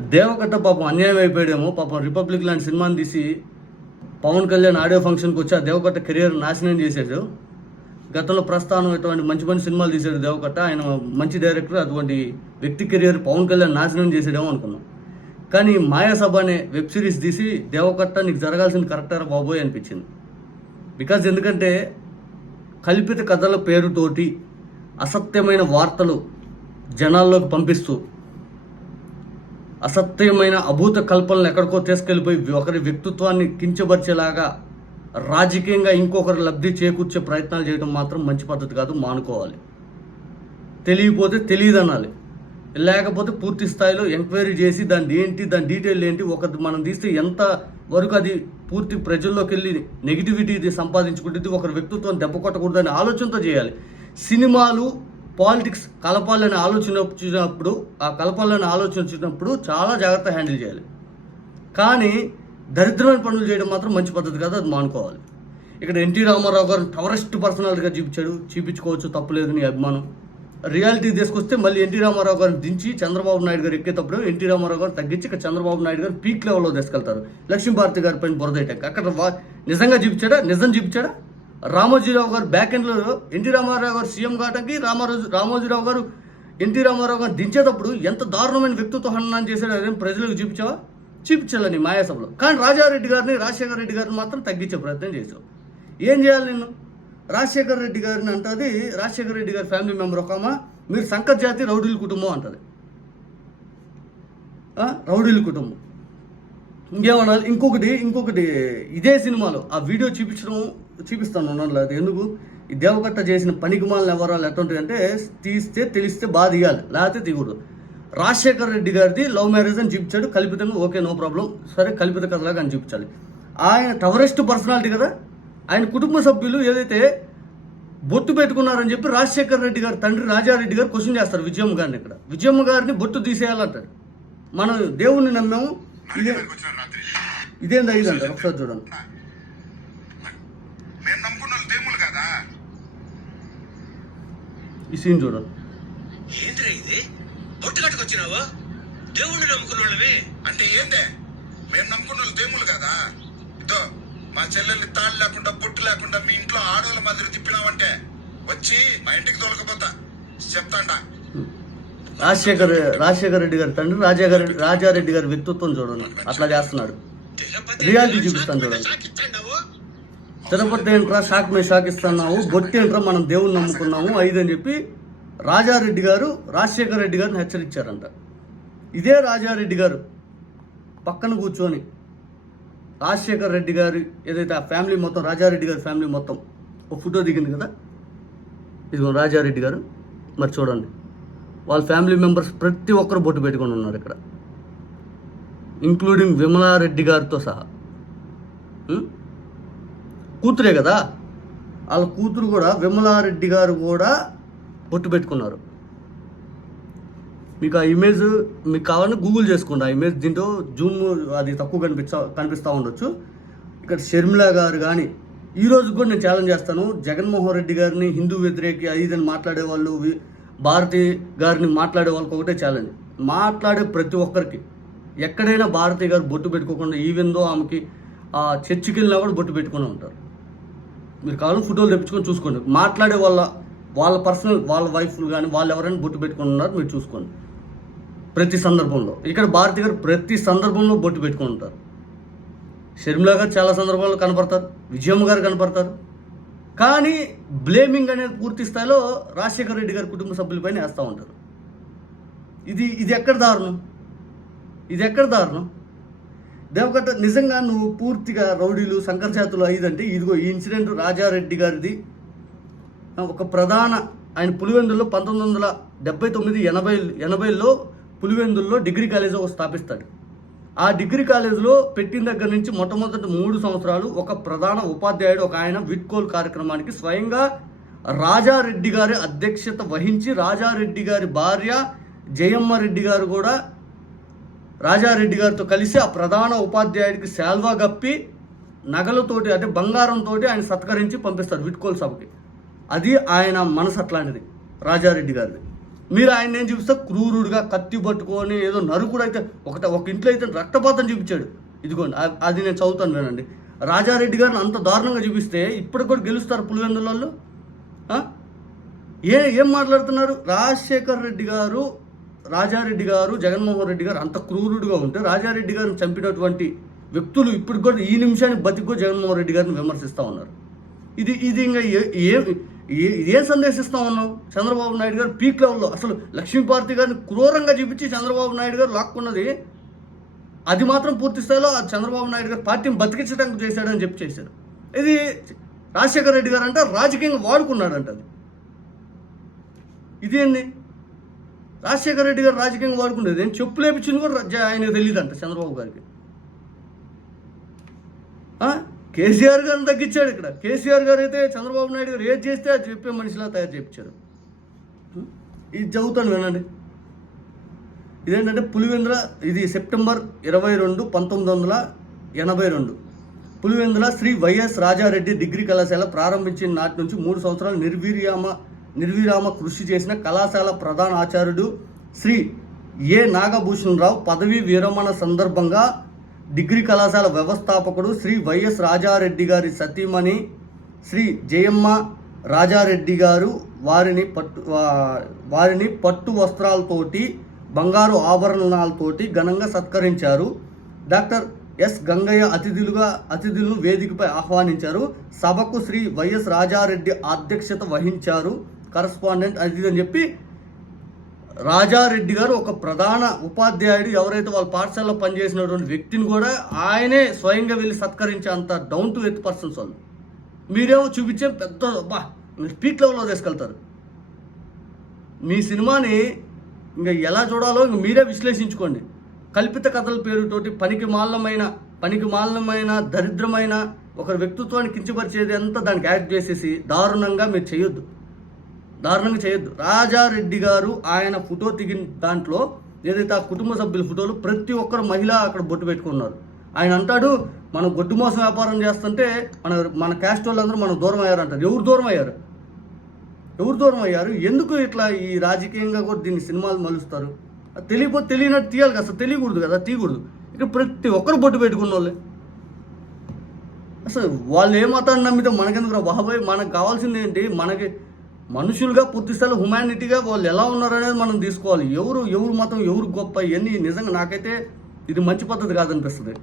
దేవకట్ట పాపం అన్యాయం అయిపోయాడేమో. పాపం రిపబ్లిక్ లాంటి సినిమాని తీసి పవన్ కళ్యాణ్ ఆడియో ఫంక్షన్కి వచ్చి ఆ దేవకట్ట కెరియర్ నాశనం చేశాడు. గతంలో ప్రస్థానం ఇటువంటి మంచి మంచి సినిమాలు తీశాడు దేవకట్ట ఆయన మంచి డైరెక్టర్ అటువంటి వ్యక్తి కెరియర్ పవన్ కళ్యాణ్ నాశనం చేసాడేమో అనుకున్నాం. కానీ మాయాసభ అనే వెబ్ సిరీస్ తీసి దేవకట్ట నీకు జరగాల్సింది కరెక్టారా బాబోయ్ అనిపించింది. బికాజ్ ఎందుకంటే కల్పిత కథల పేరుతోటి అసత్యమైన వార్తలు జనాల్లోకి పంపిస్తూ అసత్యమైన అభూత కల్పనలు ఎక్కడికో తీసుకెళ్ళిపోయి ఒకరి వ్యక్తిత్వాన్ని కించపరిచేలాగా రాజకీయంగా ఇంకొకరు లబ్ధి చేకూర్చే ప్రయత్నాలు చేయడం మాత్రం మంచి పద్ధతి కాదు మానుకోవాలి తెలియకపోతే తెలియదనాలి. లేకపోతే పూర్తి స్థాయిలో ఎంక్వైరీ చేసి దాని ఏంటి దాని డీటెయిల్ ఏంటి ఒక మనం తీస్తే ఎంత వరకు అది పూర్తి ప్రజల్లోకి వెళ్ళి నెగిటివిటీ సంపాదించుకుంటుంది ఒకరి వ్యక్తిత్వం దెబ్బ కొట్టకూడదని ఆలోచనతో చేయాలి. సినిమాలు పాలిటిక్స్ కలపాలని ఆలోచన వచ్చినప్పుడు ఆ కలపాలని ఆలోచన వచ్చినప్పుడు చాలా జాగ్రత్త హ్యాండిల్ చేయాలి. కానీ దరిద్రమైన పనులు చేయడం మాత్రం మంచి పద్ధతి కాదు అది మానుకోవాలి. ఇక్కడ ఎన్టీ రామారావు గారు టవరెస్ట్ పర్సనాలిటీగా చూపించాడు చూపించుకోవచ్చు తప్పులేదు నీ అభిమానం. రియాలిటీ తీసుకొస్తే మళ్ళీ ఎన్టీ రామారావు గారిని దించి చంద్రబాబు నాయుడు గారు ఎక్కేటప్పుడు ఎన్టీ రామారావు గారు తగ్గించి ఇక్కడ చంద్రబాబు నాయుడు గారు పీక్ లెవెల్లో తీసుకెళ్తారు. లక్ష్మీభారతి గారి పైన బురదేటాక అక్కడ నిజంగా చూపించాడా? నిజం చూపించాడా? రామోజీరావు గారు బ్యాక్ ఎండ్లో ఎన్టీ రామారావు గారు సీఎం కావడానికి రామారాజు రామోజీరావు గారు ఎన్టీ రామారావు గారు దించేటప్పుడు ఎంత దారుణమైన వ్యక్తిత్వ హననం చేశాడు అదేం ప్రజలకు చూపించావా? చూపించాలని మాయాసభలో. కానీ రాజారెడ్డి గారిని రాజశేఖర రెడ్డి గారిని మాత్రం తగ్గించే ప్రయత్నం చేసావు ఏం చేయాలి నిన్ను? రాజశేఖర రెడ్డి గారిని అంటది రాజశేఖర రెడ్డి గారి ఫ్యామిలీ మెంబర్ ఒక మీరు సంకర్ జాతి రౌడీల కుటుంబం అంటది. రౌడీల కుటుంబం. ఇంకేమనాలి? ఇంకొకటి ఇంకొకటి ఇదే సినిమాలో ఆ వీడియో చూపించడం చూపిస్తాను ఉన్నాను అది ఎందుకు? ఈ దేవకట్ట చేసిన పనికిమాలిన వివరాలు ఎటువంటి అంటే తీస్తే తెలిస్తే బాగా తీయాలి లేకపోతే తీయకూడదు. రాజశేఖర్ రెడ్డి గారిది లవ్ మ్యారేజ్ అని చూపించాడు కల్పితంగా ఓకే నో ప్రాబ్లం సరే కల్పిత కథలాగా అని చూపించాలి. ఆయన టవరెస్ట్ పర్సనాలిటీ కదా? ఆయన కుటుంబ సభ్యులు ఏదైతే బొట్టు పెట్టుకున్నారని చెప్పి రాజశేఖర్ రెడ్డి గారు తండ్రి రాజారెడ్డి గారు క్వశ్చన్ చేస్తారు విజయమ్మ గారిని ఇక్కడ. విజయమ్మ గారిని బొట్టు తీసేయాలంటారు మనం దేవుణ్ణి నమ్మాము. ఇదే ఇదేంది అయ్యిందంట ఒకసారి చూడండి మేము నమ్ముకున్న వాళ్ళు దేవుళ్ళు కదా ఈ సీన్ చూడండి. ఏంద్రా ఇది? బొట్టు కట్టుకొచ్చినావు దేవుణ్ణి నమ్ముకున్న వాళ్ళమే అంటే ఏందే? మేము నమ్ముకున్న వాళ్ళు దేవుళ్ళు కదా? ఇదో మా చెల్లెల్ని తాళ్ళు లేకుండా బొట్టు లేకుండా మీ ఇంట్లో ఆడవాళ్ళ మాదిరి తిప్పినావంటే వచ్చి మా ఇంటికి తోలకపోతా. చెప్తాండా. రాజశేఖర్ రాజశేఖర్ రెడ్డి గారి తండ్రి రాజాగారి రాజారెడ్డి గారి వ్యక్తిత్వం చూడండి. అట్లా చేస్తున్నాడు. రియాలిటీ చూపిస్తాను చూడండి. సాకిచ్చాండావు తిరుపతి ఏంట్రా షాక్ మీద షాక్ ఇస్తున్నావు బొట్టి ఏంట్రా మనం దేవుణ్ణి నమ్ముకున్నాము? ఐదు అని చెప్పి రాజారెడ్డి గారు రాజశేఖర రెడ్డి గారిని హెచ్చరించారంట. ఇదే రాజారెడ్డి గారు పక్కన కూర్చొని రాజశేఖర్ రెడ్డి గారు ఏదైతే ఆ ఫ్యామిలీ మొత్తం రాజారెడ్డి గారి ఫ్యామిలీ మొత్తం ఒక ఫోటో దిగింది కదా? ఇదిగో రాజారెడ్డి గారు మరి చూడండి. వాళ్ళ ఫ్యామిలీ మెంబర్స్ ప్రతి ఒక్కరు బొట్టు పెట్టుకొని ఉన్నారు ఇక్కడ. ఇంక్లూడింగ్ విమలారెడ్డి గారితో సహా. కూతురే కదా? వాళ్ళ కూతురు కూడా విమలారెడ్డి గారు కూడా బొట్టు పెట్టుకున్నారు. మీకు ఆ ఇమేజ్ మీకు కావాలని గూగుల్ చేసుకోండి. ఆ ఇమేజ్ దీంట్లో జూమ్ అది తక్కువ కనిపిస్తా కనిపిస్తూ ఉండొచ్చు. ఇక్కడ షర్మిల గారు కానీ ఈ రోజు కూడా నేను ఛాలెంజ్ చేస్తాను. జగన్మోహన్ రెడ్డి గారిని హిందూ వ్యతిరేకి అది మాట్లాడే వాళ్ళు భారతి గారిని మాట్లాడే వాళ్ళకి ఒకటే ఛాలెంజ్ మాట్లాడే ప్రతి ఒక్కరికి. ఎక్కడైనా భారతి గారు బొట్టు పెట్టుకోకుండా ఈవెందో ఆమెకి ఆ చర్చికి వెళ్ళినా కూడా బొట్టు పెట్టుకుని ఉంటారు. మీరు కావాలని ఫోటోలు తెప్పించుకొని చూసుకోండి. మాట్లాడే వాళ్ళ వాళ్ళ పర్సనల్ వాళ్ళ వైఫ్లు కానీ వాళ్ళు ఎవరైనా బొట్టు పెట్టుకుని ఉన్నారు మీరు చూసుకోండి. ప్రతి సందర్భంలో. ఇక్కడ భారతి గారు ప్రతి సందర్భంలో బొట్టు పెట్టుకుని ఉంటారు. షర్మిలా గారు చాలా సందర్భాల్లో కనపడతారు విజయమ్మ గారు కనపడతారు. కానీ బ్లేమింగ్ అనేది పూర్తి స్థాయిలో రాజశేఖర రెడ్డి గారి కుటుంబ సభ్యులపైన వేస్తూ ఉంటారు. ఇది ఇది ఎక్కడ దారుణం? ఇది ఎక్కడ దారుణం? దేవకట్ట నిజంగా నువ్వు పూర్తిగా రౌడీలు సంకరజాతులు ఐదంటే ఇదిగో ఈ ఇన్సిడెంట్ రాజారెడ్డి గారిది. ఒక ప్రధాన ఆయన పులివెందుల్లో పంతొమ్మిది వందల డెబ్బై తొమ్మిది ఎనభై ఎనభైలో పులివెందుల్లో డిగ్రీ కాలేజ్ ఒక స్థాపిస్తాడు. ఆ డిగ్రీ కాలేజీలో పెట్టిన దగ్గర నుంచి మొట్టమొదటి మూడు సంవత్సరాలు ఒక ప్రధాన ఉపాధ్యాయుడు ఒక ఆయన విట్కోల్ కార్యక్రమానికి స్వయంగా రాజారెడ్డి గారి అధ్యక్షత వహించి రాజారెడ్డి గారి భార్య జయమ్మ రెడ్డి గారు కూడా రాజారెడ్డి గారితో కలిసి ఆ ప్రధాన ఉపాధ్యాయుడికి శాల్వా గప్పి నగలతోటి అంటే బంగారంతో ఆయన సత్కరించి పంపిస్తారు విట్కోల్ సభకి. అది ఆయన మనసు అట్లాంటిది రాజారెడ్డి గారిది. మీరు ఆయన ఏం చూపిస్తే క్రూరుడుగా కత్తి పట్టుకొని ఏదో నరుకుడు అయితే ఒకట ఒక ఇంట్లో అయితే రక్తపాతం చూపించాడు. ఇదిగోండి అది నేను చదువుతాను వినండి. రాజారెడ్డి గారిని అంత దారుణంగా చూపిస్తే ఇప్పటికి కూడా గెలుస్తారు పులివెందుల వాళ్ళు ఏ ఏం మాట్లాడుతున్నారు? రాజశేఖర్ రెడ్డి గారు రాజారెడ్డి గారు జగన్మోహన్ రెడ్డి గారు అంత క్రూరుడుగా ఉంటే రాజారెడ్డి గారిని చంపినటువంటి వ్యక్తులు ఇప్పుడు కూడా ఈ నిమిషానికి బతికో జగన్మోహన్ రెడ్డి గారిని విమర్శిస్తూ ఉన్నారు. ఇది ఇది ఇంకా ఏ- ఏ ఏ- సందేశిస్తా ఉన్నాం చంద్రబాబు నాయుడు గారు పీక్ లెవెల్లో అసలు లక్ష్మీపార్తి గారిని క్రూరంగా చూపించి చంద్రబాబు నాయుడు గారు లాక్కున్నది అది మాత్రం పూర్తి స్థాయిలో ఆ చంద్రబాబు నాయుడు గారు పార్టీని బతికించడానికి చేశాడని చెప్పి చేశారు. ఇది రాజశేఖర రెడ్డి గారు అంటే రాజకీయంగా వాడుకున్నాడంట అది. ఇదేంది? రాజశేఖర రెడ్డి గారు రాజకీయంగా వాడుకునేది. ఏం చెప్పు లేపించింది కూడా రా- ఆయనకు తెలియదంట చంద్రబాబు గారికి. కేసీఆర్ గారిని తగ్గించాడు ఇక్కడ. కేసీఆర్ గారు అయితే చంద్రబాబు నాయుడు గారు ఏది చేస్తే అది చెప్పే మనిషిలా తయారు చేయించారు. ఇది చదువుతాను వినండి. ఇదేంటంటే పులివెందుల ఇది సెప్టెంబర్ ఇరవై రెండు పంతొమ్మిది వందల ఎనభై రెండు. పులివెందుల శ్రీ వైఎస్ రాజారెడ్డి డిగ్రీ కళాశాల ప్రారంభించిన నాటి నుంచి మూడు సంవత్సరాలు నిర్వీర్యామ నిర్విరామ కృషి చేసిన కళాశాల ప్రధాన ఆచార్యుడు శ్రీ ఏ నాగభూషణరావు పదవీ విరమణ సందర్భంగా డిగ్రీ కళాశాల వ్యవస్థాపకుడు శ్రీ వైఎస్ రాజారెడ్డి గారి సతీమణి శ్రీ జయమ్మ రాజారెడ్డి గారు వారిని పట్టు వారిని పట్టు వస్త్రాలతోటి బంగారు ఆభరణాలతోటి ఘనంగా సత్కరించారు. డాక్టర్ ఎస్ గంగయ్య అతిథులుగా అతిథులను వేదికపై ఆహ్వానించారు. సభకు శ్రీ వైఎస్ రాజారెడ్డి అధ్యక్షత వహించారు. కరస్పాండెంట్ అది ఇది అని చెప్పి రాజారెడ్డి గారు ఒక ప్రధాన ఉపాధ్యాయుడు ఎవరైతే వాళ్ళ పాఠశాలలో పనిచేసినటువంటి వ్యక్తిని కూడా ఆయనే స్వయంగా వెళ్ళి సత్కరించే అంత డౌన్ టు ఎర్త్ పర్సన్స్ వాళ్ళు. మీరేమో చూపించే పెద్ద బా పీక్ లెవెల్లో తీసుకెళ్తారు. మీ సినిమాని ఇంకా ఎలా చూడాలో ఇంక మీరే విశ్లేషించుకోండి. కల్పిత కథల పేరుతోటి పనికి మాలమైన పనికి మాలమైన దరిద్రమైన ఒక వ్యక్తిత్వాన్ని కించపరిచేది అంతా దానికి యాడ్ చేసేసి దారుణంగా మీరు చేయొద్దు. దారుణంగా చేయొద్దు. రాజారెడ్డి గారు ఆయన ఫోటో దిగిన దాంట్లో ఏదైతే ఆ కుటుంబ సభ్యుల ఫోటోలు ప్రతి ఒక్కరు మహిళ అక్కడ బొట్టు పెట్టుకున్నారు. ఆయన అంటాడు మనం గొడ్డు మోసం వ్యాపారం చేస్తుంటే మన మన క్యాస్ట్ వాళ్ళందరూ మనం దూరం అయ్యారంటారు. ఎవరు దూరం అయ్యారు? ఎవరు దూరం అయ్యారు? ఎందుకు ఇట్లా ఈ రాజకీయంగా కూడా దీన్ని సినిమాలు మలుస్తారు? అది తెలియకపోతే తెలియనట్టు తీయాలి కదా అసలు తెలియకూడదు కదా తీయకూడదు. ఇక్కడ ప్రతి ఒక్కరు బొట్టు పెట్టుకున్న వాళ్ళే అసలు వాళ్ళు ఏ మతాన్ని నమ్మితే మనకెందుకు బాబాయ్? మనకు కావాల్సింది ఏంటి? మనకి మనుషులుగా పూర్తి హ్యుమానిటీగా వాళ్ళు ఎలా ఉన్నారనేది మనం తీసుకోవాలి. ఎవరు ఎవరు మతం ఎవరు గొప్ప ఇవన్నీ నిజంగా నాకైతే ఇది మంచి పద్ధతి కాదనిపిస్తుంది.